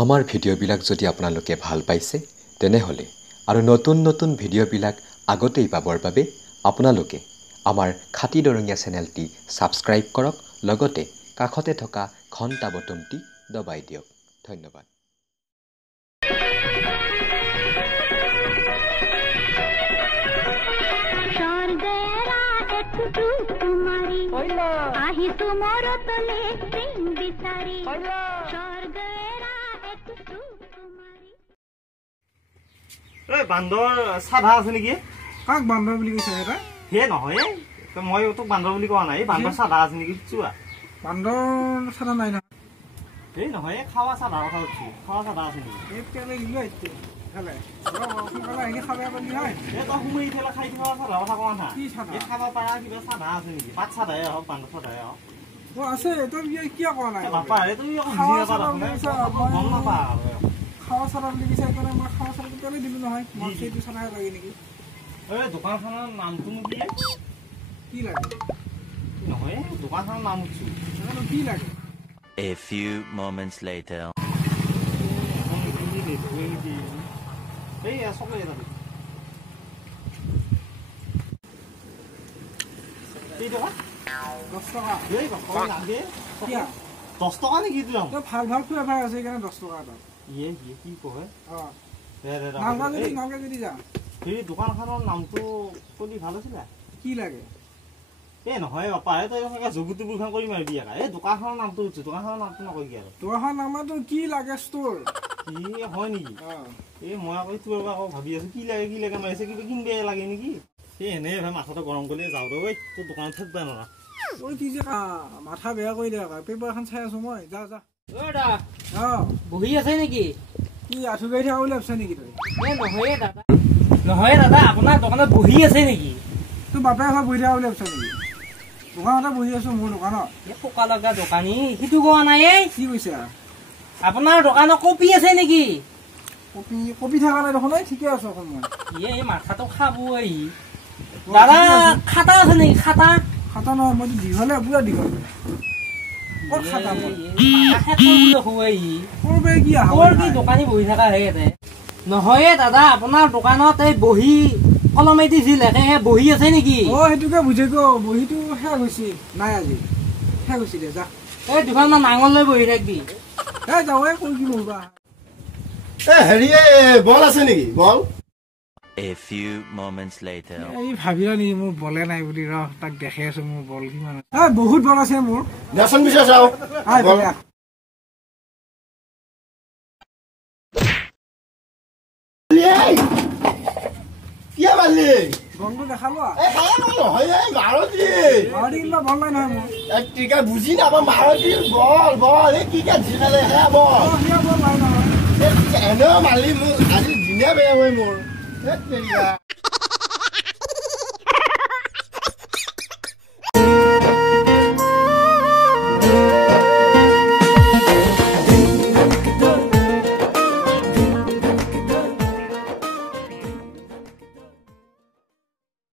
আমাৰ ভিডিঅ'বিলাক যদি আপোনালোকে ভাল পাইছে তেনেহলে আৰু নতুন ভিডিঅ'বিলাক আগতেই পাবৰ বাবে আপোনালোকে আমাৰ খাটি দৰঙীয়া চেনেলটি সাবস্ক্ৰাইব কৰক লগতে কাষতে থকা ঘণ্টা বটনটি দবাই দিয়ক ধন্যবাদ आही तुमोर तले प्रेम बिचारी स्वर्गेरा एक तुम्हारी ए बांदर साधा আছে নেকি কাক বান্দৰ বুলি কৈছে এটা হে নহয় তো মই তোক বান্দৰ বুলি কোৱা নাই বান্দৰ সাধা আছে নেকি চুৱা বান্দৰ সাধা নাই না হে নহয় খাওয়া সাধা কথা হচ্ছে খাওয়া সাধা আছে নেকি এতিয়ালে গিলো আইতে খালে সোনকালে আহি খাবে পালি হয় এ তো হুমই থেলা খাই খাওয়া সাধা কথা কোৱা না কি সাধা এ খাবা পাৰা কিবা সাধা আছে নেকি পাঁচ সাধাই হওক বান্দৰ সাধাই হওক ও আছে তো কিয় কোৱা নাই বাপা ৰে তুমি বুজি নাপালা গম নাপা খাওয়া সাধা বুলি কৈছে কাৰণে মই খাওয়া সাধা কেলে দিলো নহয় মই সেইটো সাধা লাগে নেকি এ দোকানখনৰ নামটো কি লাগে নহয় দোকানখনৰ নাম উঠছো কি লাগে A few moments later. এই আসলে এটা এই টাকা 10 টাকা এই বাবা লাগে কিয়া 10 টাকা নেকি দিলাম তো ভাল ভাল খুয়া ভাই আছে কেন 10 টাকা দাম ইয়ে কি কয় রে নালগা যদি যা এই দোকানখনৰ নামটো কলি ভাল আছিল কি লাগে এ নহয় বাপা তই এনেকা জগুতি বুখান কৰি মাৰি দিয়া এই দোকানখনৰ নামটো উঠছে দোকানখনৰ নামটো নকই কি আৰু তোহাৰ নামটো কি লাগে ষ্টৰ কি হয় নেকি এই মই আকৌ তোৰ আকৌ ভাবি আছো কি লাগে মাৰিছে কিবা কিনবে লাগে নেকি এই এনে ভাই মাথাটো গৰম কৰিলে যাও ৰে তোৰ দোকানত থাকবা নৰা ওই কি যে মাথা বেয়া কৰি দে পেপাৰ এখন চাই আছো মই যা যা ওডা বহি আছে নেকি কি আঠু গাই থাকা বুলি ভাবছ নেকি তই নহয় দাদা আপোনাৰ দোকানত বহি আছে নেকি তোৰ বাপে ঘৰ বহি থাকা বুলি ভাবছ নেকি দোকানতে বহি আছো মোৰ দোকানত এই পোকা লগা দোকানী সিটো কোৱা নাই কি কৈছে আপোনাৰ দোকানত কপি আছে নেকি কপি থাকা নাই দেখোন ঠিকে আছো এখন মই এই মাথাটো খাবই দাদা খাতা আছে নেকি খাতা খাতা নহয় মই দীঘলে পুৰা দীঘল ক'ত খাতা মই কি দোকানী বহি থকা হেতে নহয় দাদা আপোনাৰ দোকানত এই বহি কলমে দিছিল একে বহি আছে নেকি সেইটোকে বুজে গো বহিটো শেষ হৈছে নাই আজি শেষ হৈছে দে যা এই দুখনমান নাঙল লৈ বহি থাকবি যাওঁ কৈ কি বহিবা হেৰি বল আছে নেকি বল A few moments later. এই ভাবিলা নেকি মোৰ বলে নাই বুলি ৰ তাক দেখে আছো মোৰ বল কিমান বহুত বল আছে মোৰ দেচোন পিছে চাওঁ কিয় মাৰলি গংটো দেখালো বল নাই নহয় মোৰ টিকা বুজি নাপাওঁ মাৰতি বল কি জিকালে হে বল নাই নহয় এনেও মাৰলি মোৰ আজি দিনে বেয়া হয় মোৰ